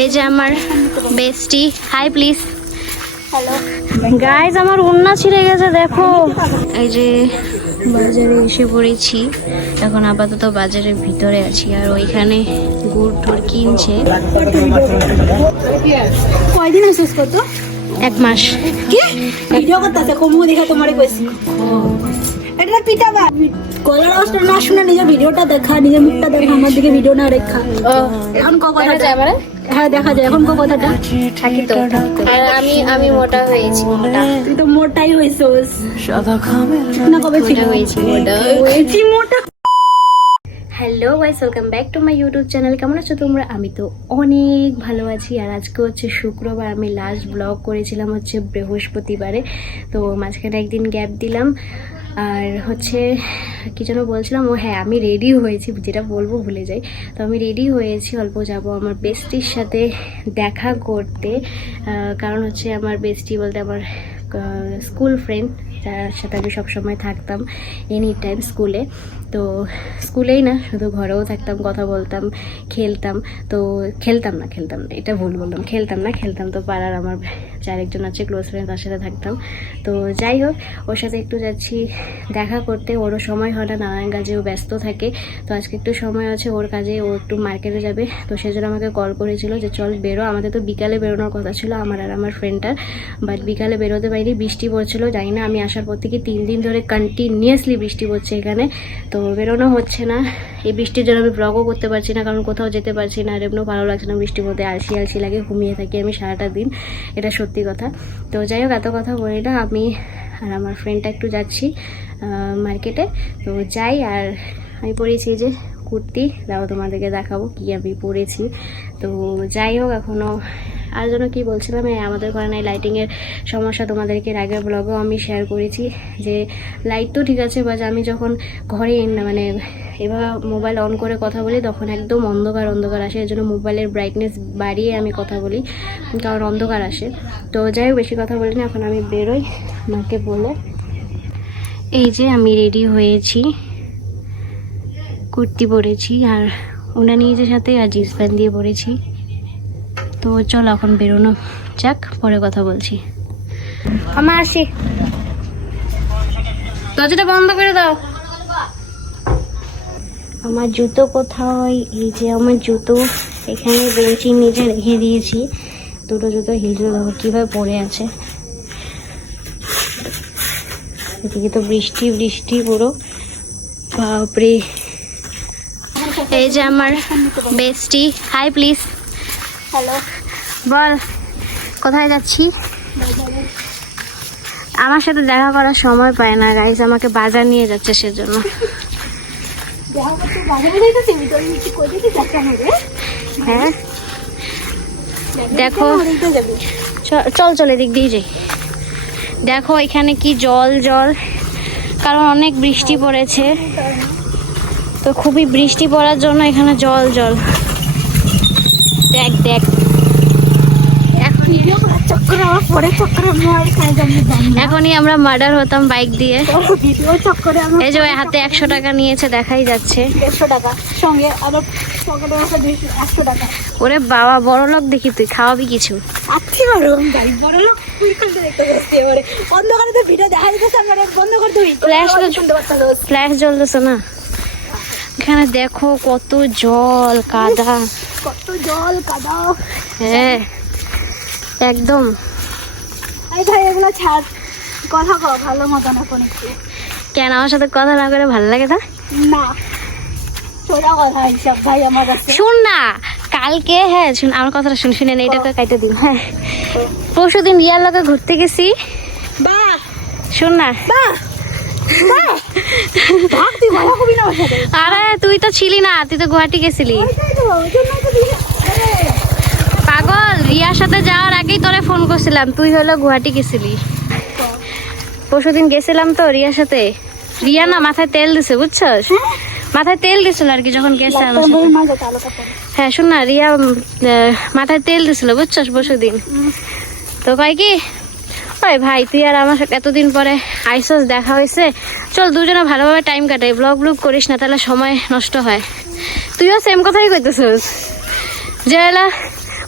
এই যে আমার বেস্টি, হাই প্লিজ। হ্যালো গাইজ, আমার ওড়না ছিঁড়ে গেছে দেখো। এই যে বাজারে এসে পড়েছি, এখন আপাতত বাজারের ভিতরে আছি, আর ওইখানে গুড় টুড় কিনছে। কয়দিন আসছিস কত? 1 মাস। কি ভিডিও করতেছে? কমু দেখা তোমারে কইছি এটা পিটাবা। কলার আওয়াজটা না শুনে নিজের ভিডিওটা দেখা, নিজের মুখটা দেখা, আমার দিকে ভিডিও না দেখা। এখন ক কথাটা যায় মানে? হ্যাঁ দেখা যায়। এখন ক কথাটা থাকি তো। আর আমি মোটা হয়েছি, মোটা। তুই তো মোটাই হইছস না? কবে ছিল হয়েছি মোটা? Hello guys, welcome back to my YouTube channel. কেমন আছো তোমরা? আমি তো অনেক ভালো আছি। আর আজকে হচ্ছে শুক্রবার, আমি লাস্ট ব্লগ করেছিলাম হচ্ছে বৃহস্পতিবারে, তো মাঝখানে একদিন গ্যাপ দিলাম। আর হচ্ছে কি যেন বলছিলাম, ও হ্যাঁ, আমি রেডি হয়েছি, যেটা বলবো ভুলে যাই। তো আমি রেডি হয়েছি, অল্প যাব আমার বেস্টির সাথে দেখা করতে। কারণ হচ্ছে আমার বেস্টি বলতে আমার স্কুল ফ্রেন্ড, যার সাথে আমি সবসময় থাকতাম এনি টাইম স্কুলে। তো স্কুলেই না, শুধু ঘরেও থাকতাম, কথা বলতাম, খেলতাম। তো খেলতাম না, এটা ভুল বললাম, খেলতাম তো পাড়ার আমার যার একজন আছে ক্লোজ ফ্রেন্ড, তার সাথে থাকতাম। তো যাই হোক, ওর সাথে একটু যাচ্ছি দেখা করতে। ওরও সময় হয় না, নানান কাজেও ব্যস্ত থাকে। তো আজকে একটু সময় আছে ওর কাজে, ও একটু মার্কেটে যাবে। তো সেজন্য আমাকে কল করেছিল যে চল বেরো। আমাদের তো বিকালে বেরোনোর কথা ছিল আমার আর আমার ফ্রেন্ডটার, বাট বিকালে বেরোতে পারিনি, বৃষ্টি পড়ছিল। জানি না, আমি আসার পর থেকে 3 দিন ধরে কন্টিনিউয়াসলি বৃষ্টি পড়ছে এখানে, তো বেরোনো হচ্ছে না। এই বৃষ্টির জন্য আমি ব্লগও করতে পারছি না, কারণ কোথাও যেতে পারছি না। আর এমনিও ভালো লাগছে না বৃষ্টির মধ্যে, আলসি লাগে, ঘুমিয়ে থাকি আমি সারাটা দিন, এটা সত্যি কথা। তো যাই হোক, এত কথা বলি না, আমি আর আমার ফ্রেন্ডটা একটু যাচ্ছি মার্কেটে। তো যাই, আর আমি পরেছি যে কুর্তি, দাও তোমাদেরকে দেখাবো কি আমি পরেছি। তো যাই হোক, এখনও আর জন্য কি বলছিলাম, আমাদের ঘরে নাই লাইটিংয়ের সমস্যা। তোমাদেরকে আগের ব্লগেও আমি শেয়ার করেছি যে লাইট তো ঠিক আছে, বাট আমি যখন ঘরে মানে এবার মোবাইল অন করে কথা বলি, তখন একদম অন্ধকার আসে। এর জন্য মোবাইলের ব্রাইটনেস বাড়িয়ে আমি কথা বলি, কারণ অন্ধকার আসে। তো যাই হোক, বেশি কথা বলি না, এখন আমি বেরোই মাকে বলে। এই যে আমি রেডি হয়েছি, কুর্তি পরেছি, আর ওনা নিজের সাথে আর জিন্স প্যান্ট দিয়ে পরেছি। তো চল এখন বেরোনো যাক, পরে কথা বলছি। আমার আসি, দরজাটা বন্ধ করে দাও। আমার জুতো কোথায়? এই যে আমার জুতো এখানে বেঞ্চির নিচে রেখে দিয়েছি। দুটো জুতো হিল জুতো কীভাবে পড়ে আছে। এদিকে তো বৃষ্টি পুরো, বাপরে। এই যে আমার বেস্টি, হাই প্লিজ। হ্যালো বল, কোথায় যাচ্ছি? আমার সাথে দেখা করার সময় পায় না গাইজ, আমাকে বাজার নিয়ে যাচ্ছে সেজন্য। হ্যাঁ দেখো, চল এদিক দিয়ে যাই। দেখো এখানে কি জল, কারণ অনেক বৃষ্টি পড়েছে, তো খুবই বৃষ্টি পড়ার জন্য এখানে জল। দেখ এখনই আমরা মার্ডার হতাম বাইক দিয়ে। এই যে হাতে 100 টাকা নিয়েছে, দেখাই যাচ্ছে 150 টাকা সঙ্গে আবার পকেটে আছে 100 টাকা। ওরে বাবা, বড় লোক দেখি, তুই খাওয়াবি কিছু? আচ্ছা বড় লোক দেখতে যাচ্ছি এবারে। অন্ধকারে তো ভিডিও দেখা যাচ্ছে, আমরা বন্ধ করে দিই। ফ্ল্যাশ জ্বলতেছে না এখানে। দেখো কত জল, কাদা। হ্যাঁ একদম। এই ভাই এগুলো ছাড়, কথা কও ভালো মতো না কোন একটু। কেন আমার সাথে কথা না করে ভালো লাগে না? না সোজা কথা হিসাব ভাই আমার কাছে। শুন না, কালকে, হ্যাঁ শুন আমার কথাটা, শুনে না, এটাকে কাইটে দিন। হ্যাঁ, পরশুদিন রিয়ার লগে ঘুরতে গেছি। বাহ, শুন না, আরে তুই তো ছিলি না, তুই তো গুয়াহাটি গেছিলি। পাগল, রিয়ার সাথে যাওয়ার আগেই তোরে ফোন করছিলাম, তুই হলো গুয়াহাটি গেছিলি। পরশুদিন গেছিলাম তো রিয়ার সাথে। রিয়া না মাথায় তেল দিছে, বুঝছস? মাথায় তেল দিছিল আর কি, যখন গেছে আমার সাথে। হ্যাঁ শোন না, রিয়া মাথায় তেল দিছিল, বুঝছস পরশুদিন। তো কয় কি, ওই ভাই তুই আর আমার এতদিন পরে আইসস, দেখা হয়েছে, চল দুজনে ভালোভাবে টাইম কাটাই, ব্লগ করিস না, তাহলে সময় নষ্ট হয়। তুইও সেম কথাই কইতেছিস, যে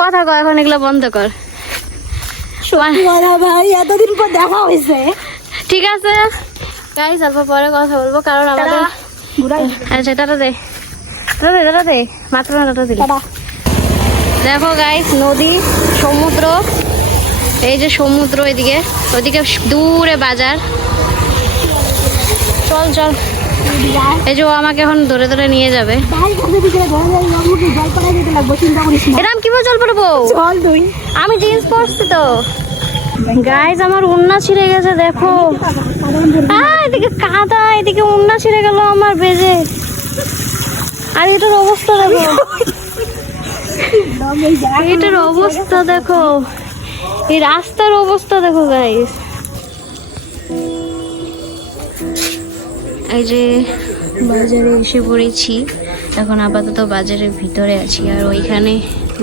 কথা কয় এখন এগুলো বন্ধ কর। সত্যি কথা ভাই, এতদিন পর দেখা হয়েছে। ঠিক আছে গাইস, অল্প পরে কথা বলবো কারণ আমাদের ঘুরাই আচ্ছা টাটা দে, টাটা দে, মাত্র টাটা দিল। টাটা। দেখো গাইস, নদী, সমুদ্র, এই যে সমুদ্র, এদিকে ওদিকে দূরে বাজার। চল চল, এই যে ও আমাকে এখন ধরে ধরে নিয়ে যাবে। ভাই কাছে দিকে ধরে যাই, আমাকে জল পাড়াই দিতে লাগবে, চিন্তা করিস না। এরকম কিভাবে জল পড়বো? চল তুই। আমি জিন্স পরছি তো। গাইস আমার উন্না ছিঁড়ে গেছে দেখো। এদিকে কাদা, এদিকে উন্না ছিঁড়ে গেল আমার বেজে। আর এটার অবস্থা দেখো, এটার অবস্থা দেখো, এই রাস্তার অবস্থা দেখো গাইস। এই যে বাজারে এসে পড়েছি, এখন আপাতত বাজারের ভিতরে আছি। আর ওইখানে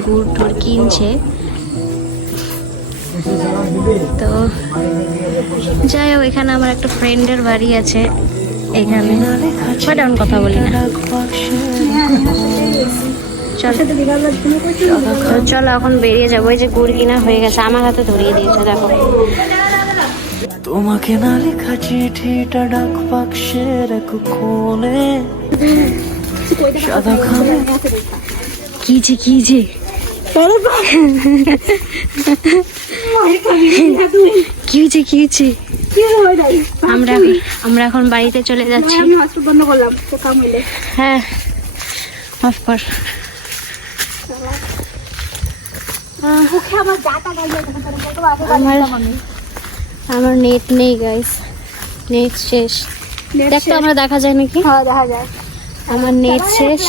গুড় টুড় কিনছে, তো যাই হোক, এখানে আমার একটা ফ্রেন্ডের বাড়ি আছে এখানে, বাট এখন কথা বলি না। চলো এখন বেরিয়ে যাবো। এই যে গুড় কিনা হয়ে গেছে, আমার হাতে ধরিয়ে দিয়েছে দেখো। তোমাকে না লেখা চিঠিটা ডাক বাক্সের এক কোণে সাদা খামে। কি যে কি হয়েছে আমরা এখন বাড়িতে চলে যাচ্ছি। আমি হসপিটাল বন্ধ করলাম তো কাম হইলে। হ্যাঁ অফ কর। মুখে আমার জাটা গাইলে আমার নেট নেই গাইস, নেট শেষ। দেখতো আমরা দেখা যায় নাকি? হ্যাঁ দেখা যায়। আমার নেট শেষ।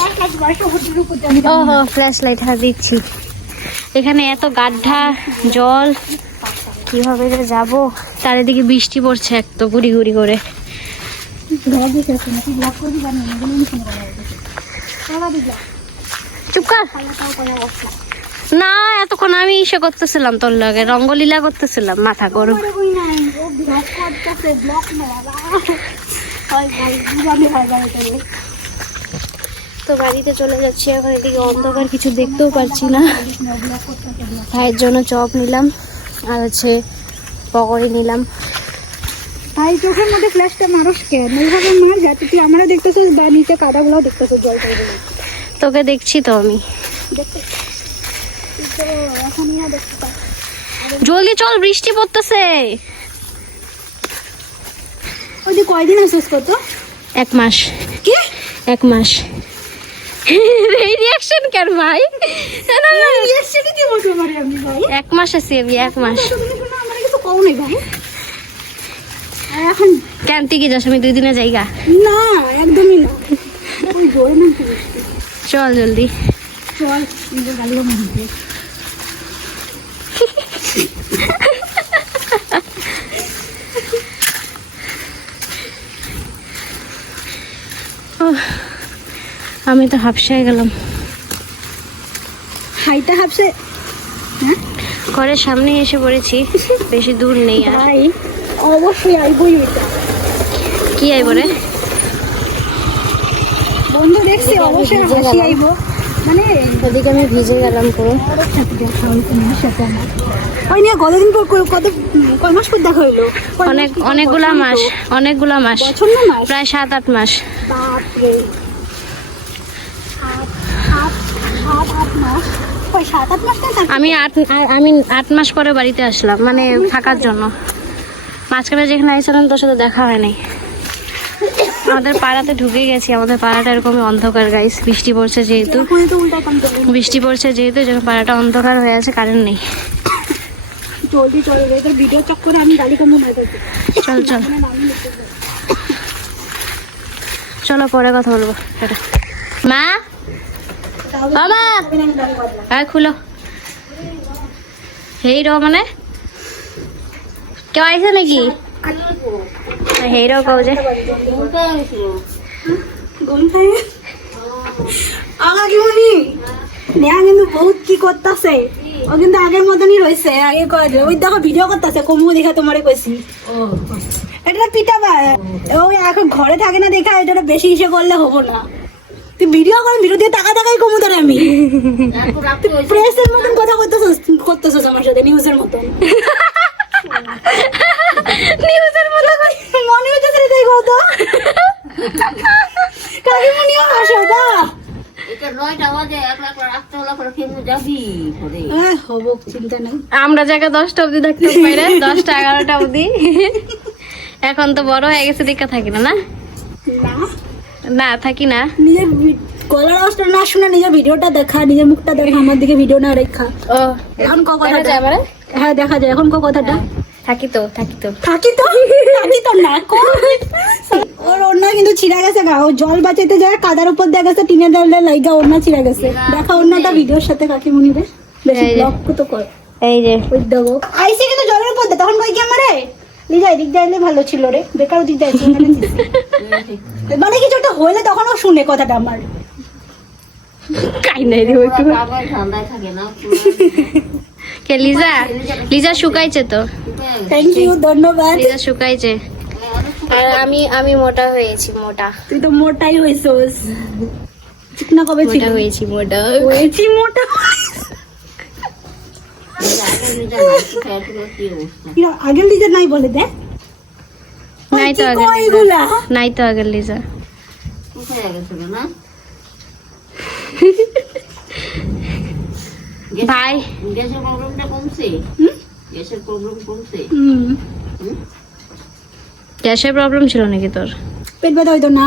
ও ফ্ল্যাশ লাইট হ্যাঁ দিচ্ছি। এখানে এত গাড্ডা জল, কিভাবে যে যাবো? চারিদিকে বৃষ্টি পড়ছে এক তো গুড়ি গুড়ি করে। চুপ কর না, এতক্ষণ আমি ইসে করতেছিলাম তোর লগে, রঙ্গলীলা করতেছিলাম, মাথা করো। তো বাড়িতে চলে যাচ্ছি এখন। এদিকে অন্ধকার, কিছু দেখতেও পারছি না। ভাইয়ের জন্য চপ নিলাম আর হচ্ছে পকোড়ি নিলাম। ভাই চোখের মধ্যে ফ্ল্যাশটা মারস কেন? এইভাবে মার যাতে তুই আমরা দেখতেছিস বা নিচে কাদাগুলো দেখতেছিস জল করে। তোকে দেখছি তো আমি। জলদি চল, বৃষ্টি পড়তেছে। ওই যে কয়দিন আসছিস কত? 1 মাস। কি 1 মাস? এই রিয়াকশন কেন ভাই? না না রিঅ্যাকশনই দিব তোমারে আমি ভাই। 1 মাস আছি আমি, 1 মাস। তুমি শোনো আমার কিছু কও নাই ভাই। আর এখন কেন তুই কি যাস? আমি 2 দিনে যাইগা। না একদমই না। ওই জোরে না চল জলদি চল, নিজে গালিও মারবে। আমি তো হাফসায় গেলাম। হাইটা হাফসে ঘরের সামনে এসে পড়েছি, বেশি দূর নেই আর। ভাই অবশ্যই আইবই এটা। কি আইব রে? বন্ধু দেখছি অবশ্যই হাসি আইব। মানে ওদিকে আমি ভিজে গেলাম পুরো। ওই নিয়ে কতদিন পর কয় মাস পর দেখা হইলো? অনেকগুলা মাস, পছন্দ মাস প্রায় 7-8 মাস। বাপরে, 7-8 মাস। ওই 7-8 মাস না? আমি 8 মাস পরে বাড়িতে আসলাম, মানে থাকার জন্য। মাঝখানে যেখানে আইছিলাম তোর সাথে দেখা হয় নাই। আমাদের পাড়াতে ঢুকে গেছি। আমাদের পাড়াটা এরকমই অন্ধকার গাইস, বৃষ্টি পড়ছে যেহেতু, যেন পাড়াটা অন্ধকার হয়ে আছে, কারেন্ট নেই। জলদি চলে যাই, তোর ভিডিও চক্করে আমি গালি কম না করছি। চল চলো পরে কথা বলবো। মা বাবা আর খুলো। হেই র মানে কেউ আইছে নাকি? হেই র কও যে কিন্তু বহুত কি করতেছে ও, কিন্তু আগের মতনই রয়েছে। আগে ওই দেখো ভিডিও করতেছে, কমু দেখা তোমারে কইছি। এটা পিটাবা ওই এখন ঘরে থাকে না দেখা, এটা বেশি ইসে করলে হবো না। তুই ভিডিও করে ভিডিও দিয়ে টাকা টাকাই কমু তোরে আমি প্রেসের মতন কথা করতেছস আমার সাথে নিউজের মতন নিউজের মতো মনে হচ্ছে রে তাই কথা কাকে মনে আসো দা এটা 9টা বাজে 1 লাখ রাখতে হলো পরে কেমন যাবি পরে হব চিন্তা নাই আমরা জায়গা 10টা অবধি থাকতে পারে 10টা 11টা অবধি এখন তো বড় হয়ে গেছে দেখা থাকি না না না না থাকি না নিজের গলার আওয়াজটা না শুনে নিজের ভিডিওটা দেখা নিজের মুখটা দেখা আমার দিকে ভিডিও না রেখা ও এখন ক দেখা কথাটা যায় এবারে? হ্যাঁ দেখা যায় এখন ক কথাটা থাকি তো থাকি তো না ওর ওড়না কিন্তু ছিঁড়া গেছে গা ও জল বাঁচাইতে যায় কাদার উপর দেখা গেছে টিনে ডালে লাইগা ওড়না ছিঁড়া গেছে দেখা ওড়নাটা ভিডিওর সাথে কাকে মনি রে বেশি এই যে। ব্লগ তো কর এই যে ওই দেবো আইসে কিন্তু জলের উপর দে, তখন কই কি আমারে লিজা এদিক যাইলে ভালো ছিল রে বেকার ওদিক যাইছে মানে কিছু একটা হইলে তখন ও শুনে কথাটা আমার কাই নাই রে একটু আবার ঠান্ডায় থাকে না কে লিজা লিজা শুকাইছে তো থ্যাংক ইউ ধন্যবাদ লিজা শুকাইছে আর আমি মোটা হয়েছি মোটা তুই তো মোটাই হইছস চিকনা কবে ছিল মোটা হয়েছি মোটা হয়েছি মোটা আগে নিজে না খেয়ে কি অবস্থা কি আগের লিজা নাই বলে দে নাই তো কি আগের কয় লিজা এগুলা? নাই তো আগের লিজা কোথায় গেছিল না ভাই গ্যাসের প্রবলেমটা কমছে হুম? গ্যাসের প্রবলেম কমছে হুম গ্যাসের প্রবলেম ছিল নাকি তোর পেট ব্যথা হইতো না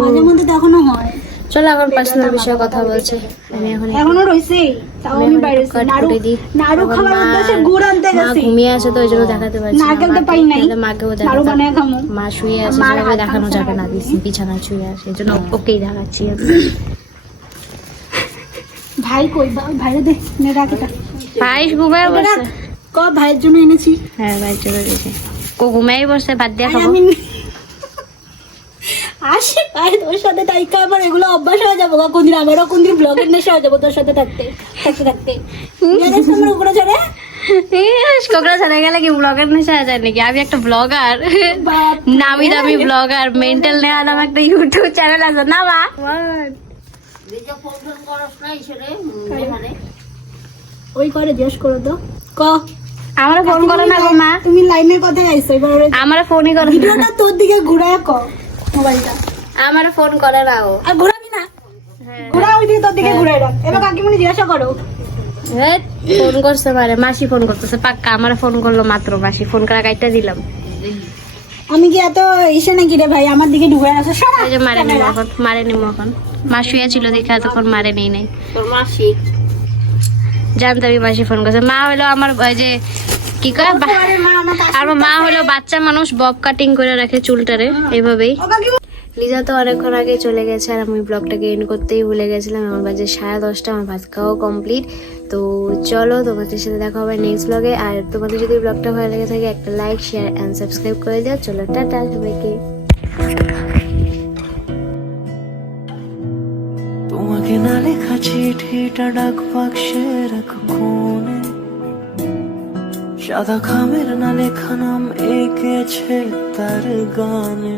মাঝে মধ্যে তো এখনো হয় চলো এখন পার্সোনাল বিষয়ে কথা বলছে আমি এখন এখনো রইছে তাও আমি বাইরে cut নাড়ু করে দিই। নাড়ু এখন খাওয়ার মা- উদ্দেশ্যে গুড় আনতে মা গেছি ঘুমিয়ে আছে তো ওই জন্য দেখাতে পারছি না নারকেল তো মাকে- পাই নাই। তাহলে মাকেও নাড়ু দেখাতাম বানায় খামু মা শুয়ে আছে মার সেভাবে হাত দেখানো কামড়ে যাবে না রাখছি। বিছানায় শুয়ে আছে এই জন্য ওকেই দেখাচ্ছি আমি। ভাই কই ভাইরে দে নে রাখি তা। ভাই ঘুমায় রাখ। বসে ক ভাইয়ের জন্য এনেছি হ্যাঁ ভাই চলে গেছে ও ঘুমাই বসে বাদ দিয়া আর খাবো আমি আসি ভাই তোর সাথে তাইকা আমার এগুলো অভ্যাস হয়ে যাবো গা, কোনদিন আমারও কোনদিন ব্লগের নেশা হয়ে যাবো তোর সাথে থাকতে থাকতে থাকতে জানিস আমার ওগুলো ছেড়ে কোকড়া ছেড়ে গেলে কি ব্লগার নেশা হয়ে যায় নাকি আমি একটা ব্লগার বাপ নামি দামি ব্লগার মেন্টাল নেওয়া নামে একটা ইউটিউব চ্যানেল আছে না মা নিজে ফোন করস না ইসরে মানে ওই করে জিজ্ঞেস করো তো ক আমার ফোন করে না গো মা তুমি লাইনের কথাই আইছো এবার ওরে আমার ফোনই করে না ভিডিওটা তোর দিকে ঘুরায় ক মোবাইলটা আমার ফোন করে না ও আর ঘুরাবি না ঘুরা ওই দিকে তোর দিকে ঘুরাই রাখ এবার কাকিমনি জিজ্ঞাসা করো ফোন করছে পারে মাসি ফোন করতেছে পাক্কা আমার ফোন করলো মাত্র মাসি ফোন করা গাইটা দিলাম আমি কি এত ইসে নাকি রে ভাই আমার দিকে ঢুকে আছে সরা এই যে মারে নিম এখন মারে নিম এখন মা শুয়ে ছিল দেখে এতক্ষণ মারে নেই নাই তোর মাসি জানতামই মাসি ফোন করছে মা হলো আমার ওই যে কি কয় আরে মা আমার কাছে আর আমার মা হলো বাচ্চা মানুষ বব কাটিং করে রাখে চুলটারে এইভাবেই ও কাকিমনি লিজা তো অনেকক্ষণ আগে চলে গেছে আর আমি ব্লগটাকে এন্ড করতেই ভুলে গেছিলাম আমার বাজে 10:30 আমার ভাত খাওয়া কমপ্লিট তো চলো তোমাদের সাথে দেখা হবে নেক্সট ব্লগে আর তোমাদের যদি ব্লগটা ভালো লেগে থাকে একটা লাইক শেয়ার এন্ড সাবস্ক্রাইব করে দিও চলো টাটা সবাইকে তোমাকে না লেখা চিঠিটা ডাক বাক্সের এক কোণে সাদা খামের না লেখা নাম এঁকেছে তার গানে